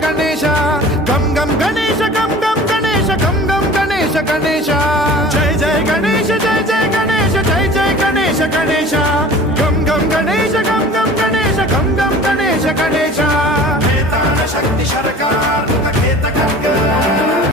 గణేశ గం గం గణేశ గం గం గణేశ గం గం గణేశ గణేశ జై జై గణేశ జై జై గణేశ జై జై గణేశ గణేశ గం గం గణేశ గం గం గణేశ గం గం గణేశ గణేశ శక్తి సర్కార్ ఖేత ఖడ్గ